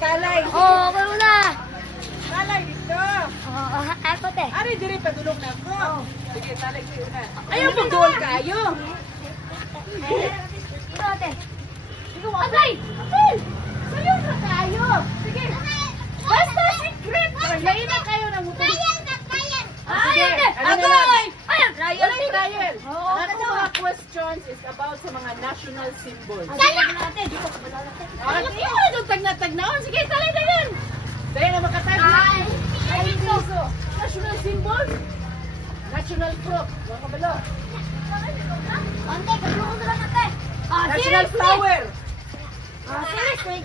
Kalay. Oh, kayo na. Kalay dito. Oh, ako te. Ari diri padulong na ko. Sige, kalay kayo na. Ayaw magduol kayo. Ito te. Agay! Sayo na kayo. Sige. Basta secret. Lain na kayo ng muto. Sige. Agay! Trial. Ang ako mga questions is about sa mga national symbols. Tagna-tagnaon. Sige, talay na yun. Dahil na makatag. National symbol. National crop. Mga kabalo. National flower.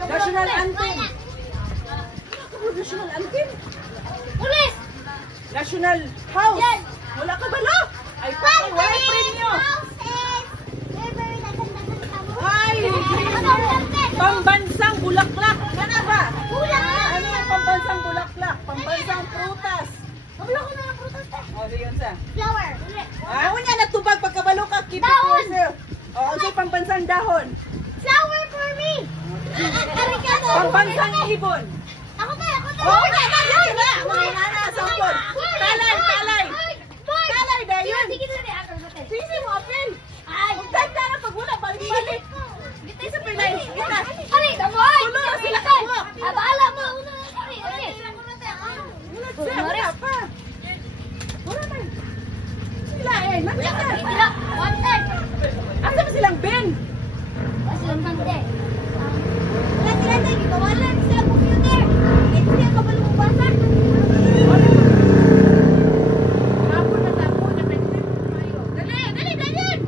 National anthem. National anthem. Pulis! National house. Wala ka balo? Ay, wala premyo. Ay, pambansang bulaklak. Ano ba? Ano yung pambansang bulaklak? Pambansang prutas. Kabalo ko na ng prutas te. O, yun sa. Flower. Ah, wala natubag pagkabalo ka. Keep it to yourself. O, ano yung pambansang dahon? Flower for me. Pambansang ibon. Ako te. Oh, mga nana, sampol. Kalay. Kalay, dayon. Sige na ako te. Sisi mo, apel. Ay, Tanda na pag wala, balik-balik. Gitay Isa pilay. Kita. Ari, damoy. Tulo na sila Kan. mo. Bahala mo. Una na sorry. Okay. Wala pa. Wala na. Sila eh, nandiyan na. Wala. One time. Asa ba silang Ben? Kasi lang tante. Wala sila tayo. Gibawalan sila computer. Ito siya kabalong basa. Hapon na tapo, na-practice tayo. Dali, dayon!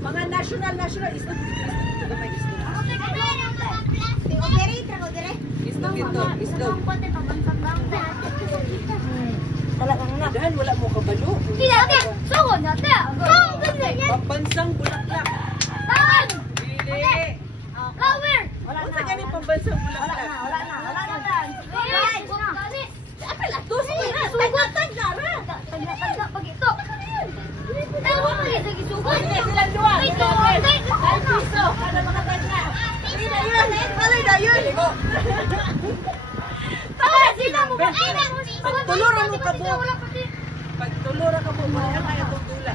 Mga national, isda. Ako te. Operate ako dire. Isda dito, isda. Wala kang na. Dahil wala mo kabalo. Sila te. Sugod na te. Pambansang bulaklak. Tan. Dili. Flower. Kung sa ganit pambansang bulaklak. Wala na tan. Ay, Apel, atos mo na. Taglatag na ra. tagna pag ito. Tawa mo yan, sige sugod. Hindi, silang luwa. Ay, ito. Ay, piso. Ano makatag na? Dali na yun. Dali na yun. Tawa, sila mo ba? Pagtulura mo ka po. Pagtulura ka po. Kaya kaya itong tula.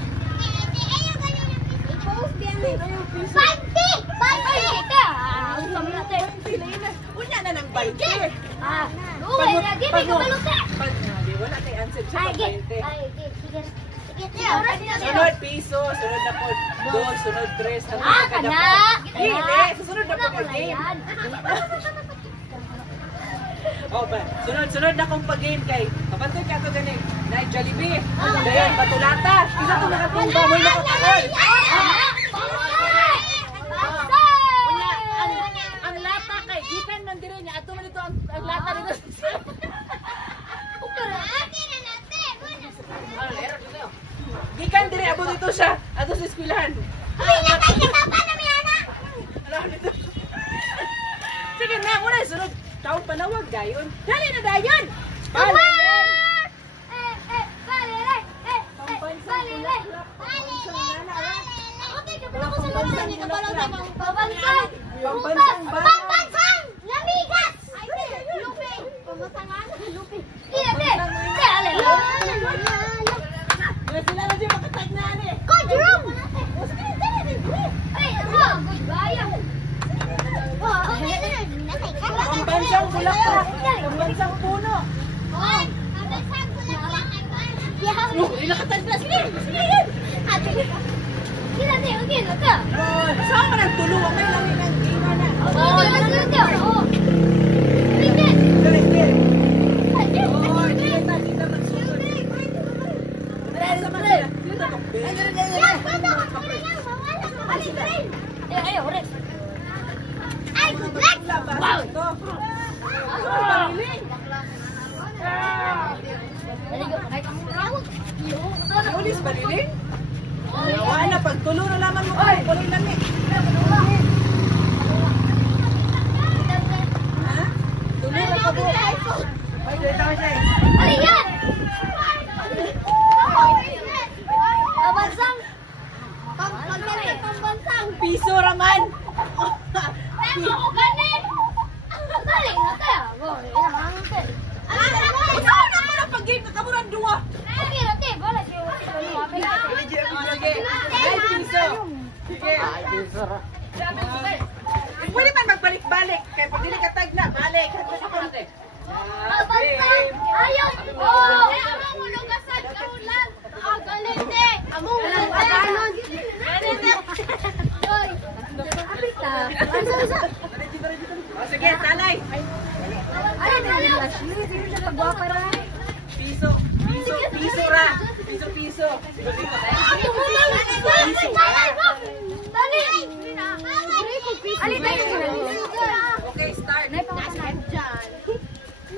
Banti! Banti! Usam natin. Unya na ng 20. Uwe, lagi may kabalo ka. Wala kay answer siya Ay, pag sige. 20. Ay, sige. Sige, oras na. Sunod piso, sunod na po 2, sunod 3, hanggang Ah, kada kana. po. Hindi, susunod na po Wala pag-game. yan. Oh, ba, sunod na kong pag-game kay. Kapatid ka to ganing. Na Jollibee. Dayon, batulata. Isa to nakatumba mo nakakol. Unya, ang lata kay gikan man dire niya ato man dito ang lata dito. Gikan dire abot dito siya ato sa eskwelahan. Sige na, muna sunod. Taon panawag dayon. Dali na dayon. Balilen. Sila na di makatag na ani. Pambansang bulaklak. Pambansang puno. Nakatag na. Sige. Saan ka nagtulungan? May langin ng ina na. Dali, dali. Oh, dito magsunod. Sa Manila. Dito ka. Wow. Ito. Pamiling. Pulis pamiling? Wala na, pagtulo na naman mo. Ay, puloy lang eh. Ha? Tulo na ka po. Ay, dito ka siya eh. Piso raman. ako gani. Dali, nata. Go, inahangte. Ano mo na pag-game ka kamuran duwa? Okay, nate, bola siya. Sige. Ay, piso. Sige. Pwede man magbalik-balik. Kaya pag hindi ka tag na, balik. Ayaw! Oh! Among ulugasan, karulan! Ang galente! Among ulugasan! Sige, talay. Piso. Piso ra. Piso. Okay, start.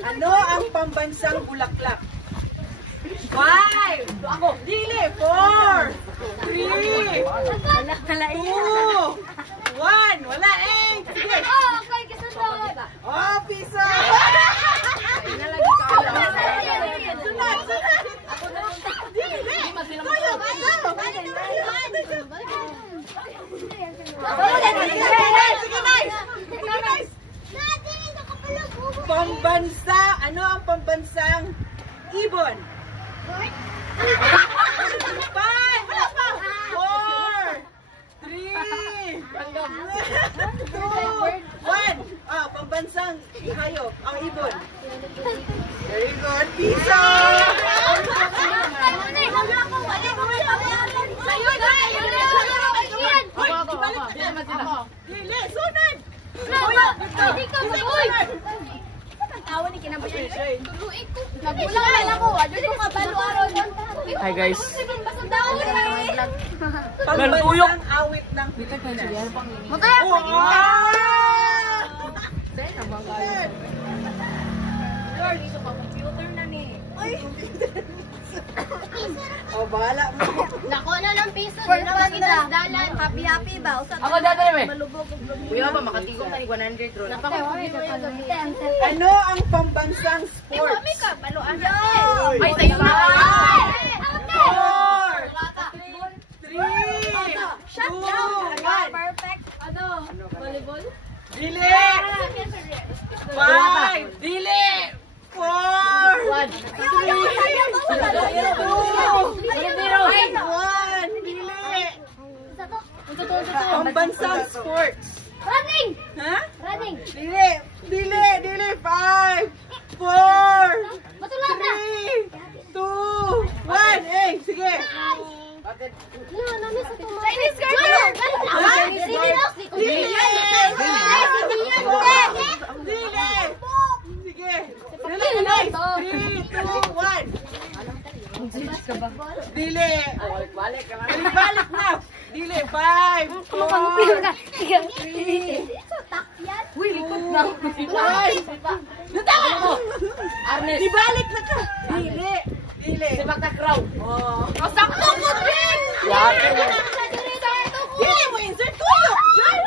Ano ang pambansang bulaklak? 5. Ako. Dili. 4. 3. 2. 1. Wala eh. Sige. Oh, piso. Sunod. Dili. Pambansa. Ano ang pambansang ibon? 5. Wala pa. 4. 3. 2. 1. Pambansang hayop. Ang ibon. Very good. Piso. Dili. Sunod. Hi guys. Pambansang awit ng Pilipinas. Oh, bahala mo. Nako na ng piso. Di na magdalan. Happy ba? Ako dadali me. Kuya ba makatigom na ni 100 ron. Ano ang pambansang sport? Kami ka, baluan. Ay tayo na. 4. 3. 2. 1. Perfect. Volleyball? Dili. 5. Dili. 4. 3. 2. 1. Dili. Pambansang sports. Running! Ha? Running! Dili. 5. 4. Matulad na! 3. 2. 1. Eh, sige. Chinese garter! Dili. Sige. Dili. 3, 2, 1. Dili. Balik na. Dili. 5, 4, 3, Uy, likod na. 1. Arnes. Ibalik na ka. Dili. Sepak takraw. Oh. Sakto mo din! Dili mo insert tuyo. Diyan.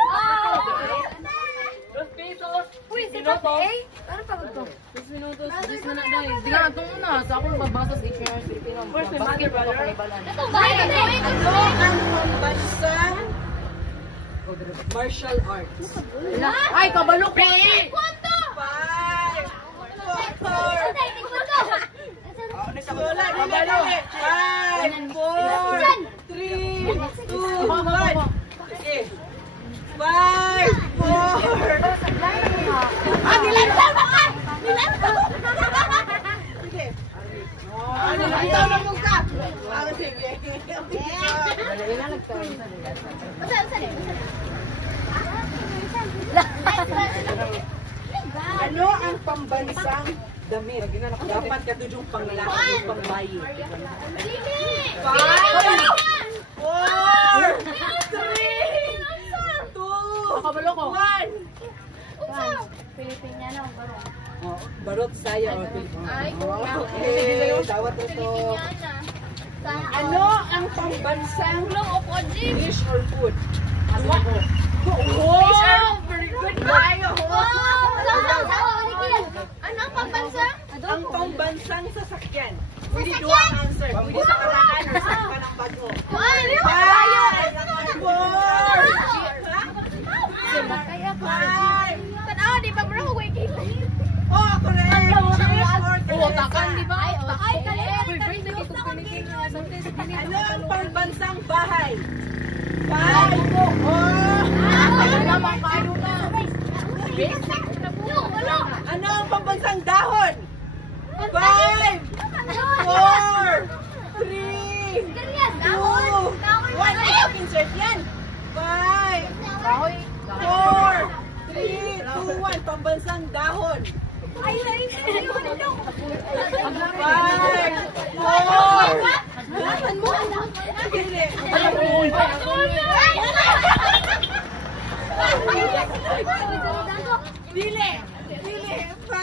2 pesos. Uy, si Minuto. Papa, ano pa ito? 6 minutos. 10 na na dahil. Di nga itong una. Sa akong magbasa sa dictionary Filipino. Basketball ako kanibalan. Ito ba? Ano ang pambansang martial arts? Ay, kabalo ko eh. 5, 4. Wala, kabalo. 5, 4, 3, 2, 1. Sige. 5, 4. Nilantaw na ka! Sige. Nilantaw na mo ka! Sige. Ano ang pambansang damit? Dapat katudyung panglalaki yung pangbayi. 5, 4, 3, 2, Kabalo ko. 1. Pilipiniana o barong? Barot saya. Ay, Okay, dawat ito. Ano ang pambansang dish or food? Wow! Very good tayo! Ano ang pambansa? Ang pambansang sasakyan. Pwede dua ang answer. Pwede sa karaan or sa kanang bago. 5, 4, 5, correct. Oo, takan, di ba? Ay, kalimutan. Uy, Bray, nakita ko ni Ano ang pambansang bahay? 5, 4, Ayun naman, kayo na. ano ang pambansang dahon? 5, 4, 3, 2, 1. Ayaw, insert yan. 5, Kahoy. 4, 3, 2, 1. Pambansang dahon. 5, 4. Lasan mo. Sige. Dili. Dili. 5.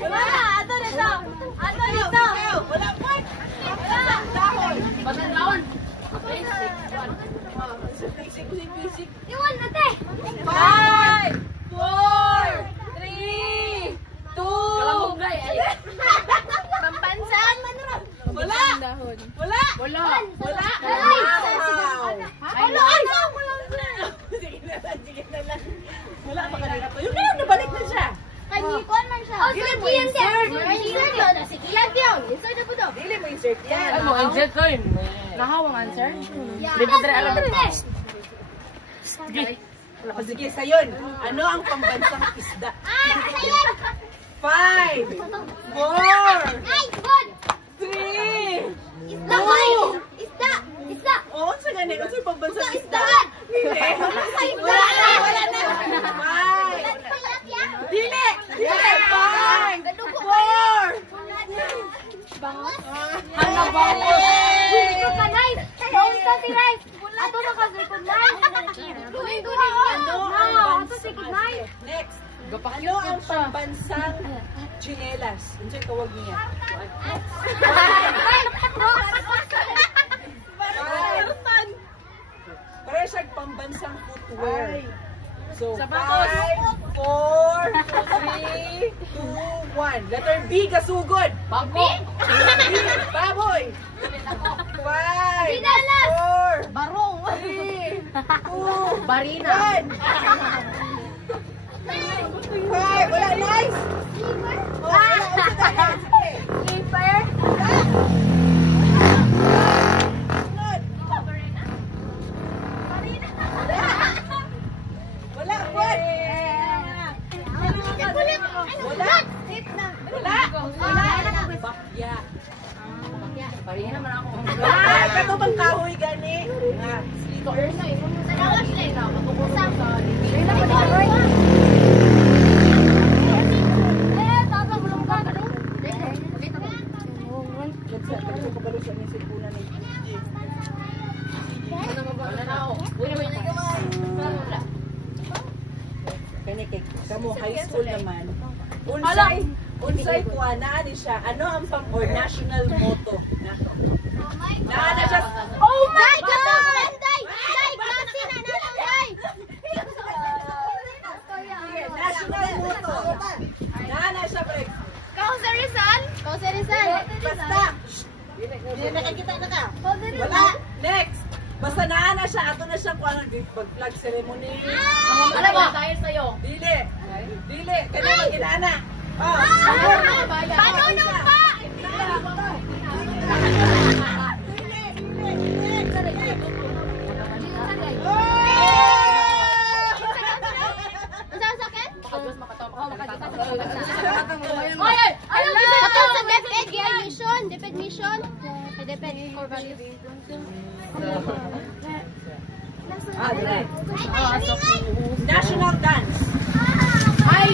Wala. Ato nito. Wala pa. Pambansang dahon. Batang lawan. Bisik. Iwan natin. 5, 4, 3, 2. Kalamog, Bray. Pampansan. Wala. Wala. Wala. Wala. Ay. Sige na lang. Wala pa kanina pa. Yung kaya nabalik na siya. Kay Nikon man siya. Oh, Dili mo sige, insert. insert yun. Sige, yan. Insert na po daw. Dili mo insert yan. Ay mo, insert ko yun. Nahawang answer? Di ba dre alam ito? Sige. O sige, sayon. Ano ang pambansang isda? 5, 4, Ay, good. 3, Isda, boy. Isda. Oh, sa ganun. Ano yung pambansang isda? Isda. Dili. Wala na. Wala na. 5. Dili. Dili. 5, 4. Ano ba? Gusto ka, Nice. Gusto si Nice. Ato na ka, Second Nice. Gusto ato Second Nice. Next. Ano ang pambansang chinelas? Ano yung tawag niya? Para siya pambansang footwear. So, 5, 4, 3, 2, 1. Letter B, kasugod. Bago. Baboy. 5, Chinelas. 4, Barong. 3, 2, Barina. 1. 5. Wala, nice. Oh, wala. Sige. Keeper. Sunod. Wala, what? Wala. Wala. Bakya. Barina naman ako. Wala. Kato bang kahoy gani? Nga. Salamat sila. Matukusan sa Papa, bulong ka. Kapalo siya ng sipunan ni Gigi. Wala na ako. Uy, wait. Kanikik, kamo high school naman. Unsay kuana ni siya. Ano ang or national motto? Naana siya. Oh my God! Day! Klase na Day! National motto. Naana siya, pre. Kausa Rizal? Basta. Hindi nakakita na ka. Wala. Next. Basta naana siya. Ato na siya kung anong pag-flag ceremony. Alam mo, dahil sa'yo. Dili. Kanya mag-inana. Paano nung pa? Ang sakit? Diyos makatawa pa. Oy! Ano ito sa DepEd mission? DepEd mission? DepEd for value. Dire. National dance. Ay!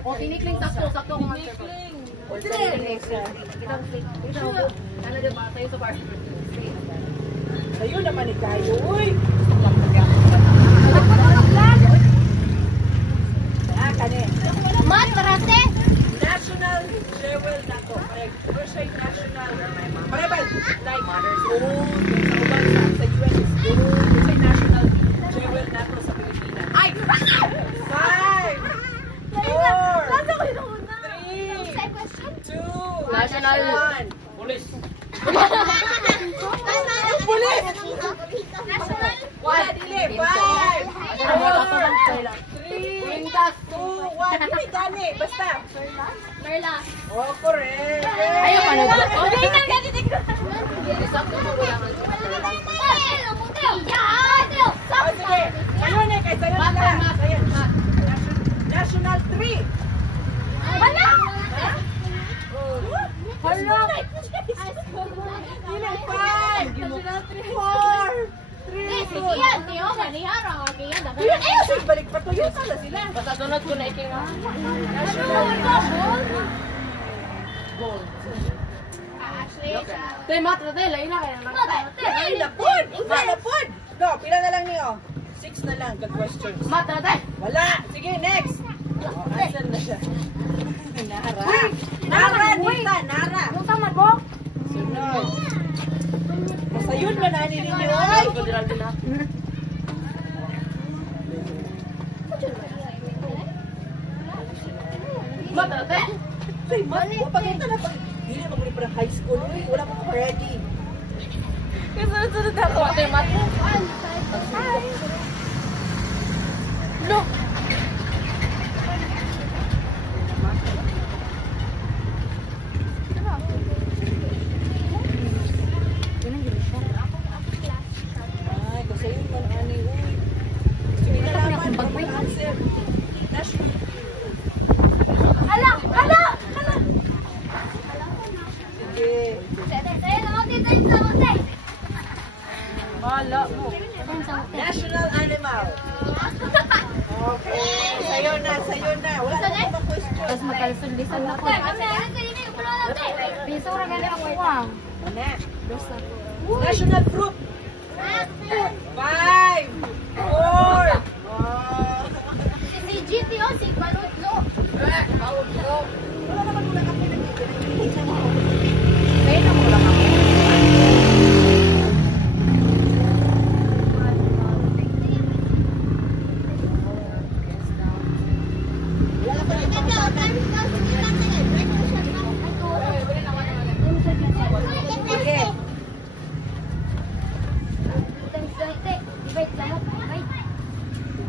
O, tinikling sakto ang answer ko. Talaga ba? Sa'yo sa bar. Sa'yo naman ni Kayo. Uy! Kani. Matrate! National jewel na to. Pero siya yung national. Parebal. Like, gold. Sa UN is gold. Siya yung national jewel na to sa Pilipinas. Ay! 5, 4, 3, 2, National. 1. Police. Bulis! Wala, dili. 5, 4, 3, 2, 1. Dili, gani. Basta. Merla. Oh, correct. Ayaw pa na ba? Okay na, ganito ko. Sakto mo wala man. Oh, sige. Ayun eh, kay sayo na lang. Sayo. National 3. Wala! Hala. Dili, 5, 4, 3, 2, 1. Yan, tiyo, manihara. Okay, yan. Yun, ayun, sige, balik pa to. Yun, sala sila. Basta sunod ko na ikinga. Gold. Tay mat na tay, lain na kaya na. Ay, lapod! Ay, lapod! Go, pila na lang niyo. 6 na lang, good questions. Mat na tay. Wala! Sige, next! Oh, answer na siya. Nara. Nara, Nita, Nara. Anong tama po? Sunod. Masayun ba na ninyo? Ay! Padiral din na. Mat na tay. Ay, mapagkita na pag... Hindi na magmuli para high school. Uy, wala pa pa ready. Kasunod-sunod ako. Tay mat. No. Ay, kasayun ba na ani? Uy. Sige na naman. Mag-answer. National. Hala! Hala! Hala! Sige. Wala mo. National animal. Okay. Sayo na, sayo na. Wala na pa ba question? Tapos magkalsun-lisan na ko. Piso ra gani ako wang. Ano? National fruit. 5, 4. Si GTO, si Baludlo. Wala naman wala kami nagkikita. Kaya na mo lang ako. Wala pa rin Sige.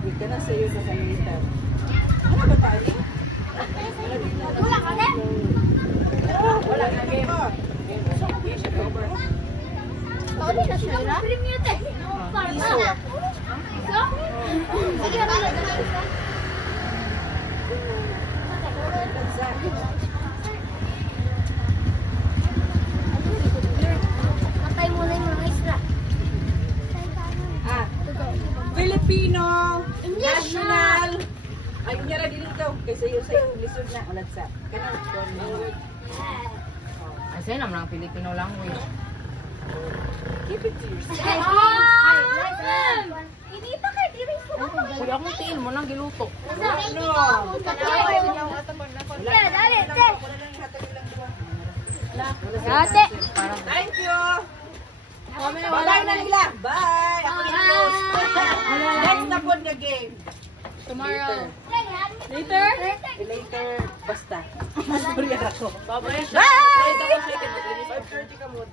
Sige ka na sa'yo sa kanita. Ano ba tayo? Wala ka na? Wala na game. Pauli na siya na? Piso? Sige, ano na piso? Matay mo na yung mga isla. Ah, Filipino National. Ay, kunyara dili ikaw. Kay sa'yo lisod na. Ulat sa. Kanan. Ay, sa'yo naman ang Filipino language. Keep it to yourself. Hindi pa kayo, di rin ko. Kuya akong tiin mo nang giluto. Ano? Yeah, dali, te. Wala. Ate. Parang Thank you. Bye-bye na nila. Bye. Ako na host. Next na po na game. tomorrow. Later. Later. Basta. Sorry ako. Bye-bye. Bye! 5:30 ka mo.